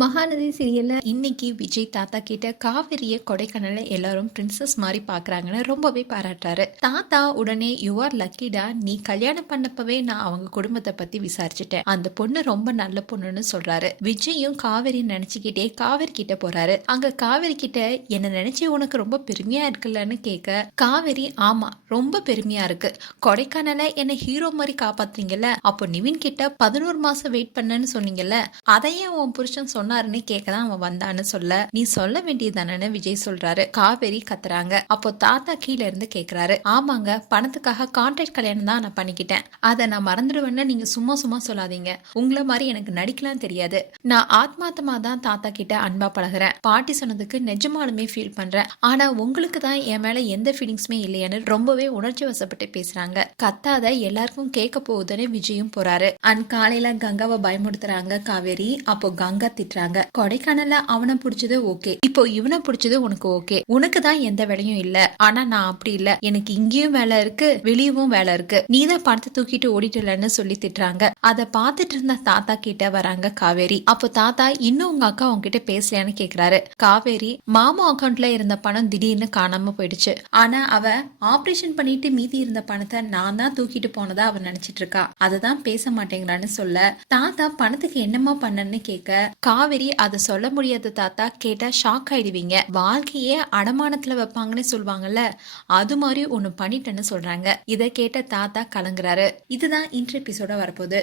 மகாநதி சீரியல்ல இன்னைக்கு விஜய் தாத்தா கிட்ட காவிரிய கொடைக்கானல எல்லாரும் பிரின்சஸ் மாதிரி பாக்குறாங்கன்னு ரொம்பவே பாராட்டுறாரு. தாத்தா உடனே யூ ஆர் லக்கிடா நீ கல்யாணம் பண்ணப்பவே நான் அவங்க குடும்பத்தை பத்தி விசாரிச்சுட்டேன். அந்த பொண்ணு ரொம்ப நல்ல பொண்ணுன்னு சொல்றாரு. விஜயும் காவிரி நினைச்சுக்கிட்டே காவேரி கிட்ட போறாரு. அங்க காவேரி கிட்ட என்ன நினைச்சு உனக்கு ரொம்ப பெருமையா இருக்குல்லன்னு கேட்க காவேரி ஆமா ரொம்ப பெருமையா இருக்கு. கொடைக்கானல என்ன ஹீரோ மாதிரி காப்பாத்துறீங்கல்ல. அப்போ நிவின் கிட்ட பதினோரு மாசம் வெயிட் பண்ணேன்னு சொன்னீங்கல்ல. அதையே உன் புருஷன் சொன்னாருன்னு கேட்க தான் அவன் வந்தான்னு சொல்ல நீ சொல்ல வேண்டியதானு விஜய் சொல்றாரு. காவேரி கத்துறாங்க. அப்போ தாத்தா கீழ இருந்து கேக்குறாரு. ஆமாங்க பணத்துக்காக கான்ட்ராக்ட் கல்யாணம் தான் நான் பண்ணிக்கிட்டேன். அதை நான் மறந்துடுவேன்னு நீங்க சும்மா சும்மா சொல்லாதீங்க. உங்களை மாதிரி எனக்கு நடிக்கலாம் தெரியாது. நான் ஆத்மாத்தமா தான் தாத்தா கிட்ட அன்பா பழகுறேன். பாட்டி சொன்னதுக்கு நிஜமாலுமே ஃபீல் பண்றேன். ஆனா உங்களுக்கு தான் என் மேல எந்த ஃபீலிங்ஸுமே இல்லையான்னு ரொம்பவே உணர்ச்சி வசப்பட்டு பேசுறாங்க. கத்தாத எல்லாருக்கும் கேட்க போகுதுன்னு விஜயும் போறாரு. அண்ட் காலையில கங்காவை பயமுறுத்துறாங்க காவேரி. அப்போ கங்கா திட்டுறாங்க கொடைக்கானல்ல அவனை பிடிச்சது ஓகே. இப்போ இவனை பிடிச்சது உனக்கு ஓகே. உனக்கு தான் எந்த வேலையும் இல்ல. ஆனா நான் அப்படி இல்ல. எனக்கு இங்கேயும் வேலை இருக்கு வெளியவும் வேலை இருக்கு. நீ தான் பணத்தை தூக்கிட்டு ஓடிட்டலன்னு சொல்லி திட்டுறாங்க. அத பாத்துட்டு இருந்த தாத்தா கிட்ட வராங்க காவேரி. அப்போ தாத்தா இன்னும் உங்க அக்கா உங்ககிட்ட பேசலையான்னு கேக்குறாரு. காவேரி மாமா அக்கவுண்ட்ல இருந்த பணம் திடீர்னு காணாம போயிடுச்சு. ஆனா அவ ஆபரேஷன் பண்ணிட்டு மீதி இருந்த பணத்தை நான் தான் தூக்கிட்டு போனதா அவ நினைச்சிட்டு இருக்கா. அததான் பேச மாட்டேங்கிறான்னு சொல்ல தாத்தா பணத்துக்கு என்னமா பண்ணன்னு கேட்க காவேரி அதை சொல்ல முடியாத தாத்தா. கேட்டா ஷாக் ஆயிடுவீங்க. வாழ்க்கையே அடமானத்துல வைப்பாங்கன்னு சொல்லுவாங்கல்ல அது மாதிரி ஒண்ணு பண்ணிட்டேன்னு சொல்றாங்க. இதை கேட்ட தாத்தா கலங்குறாரு. இதுதான் இன்ட்ரெபிசோட வரப்போகுது.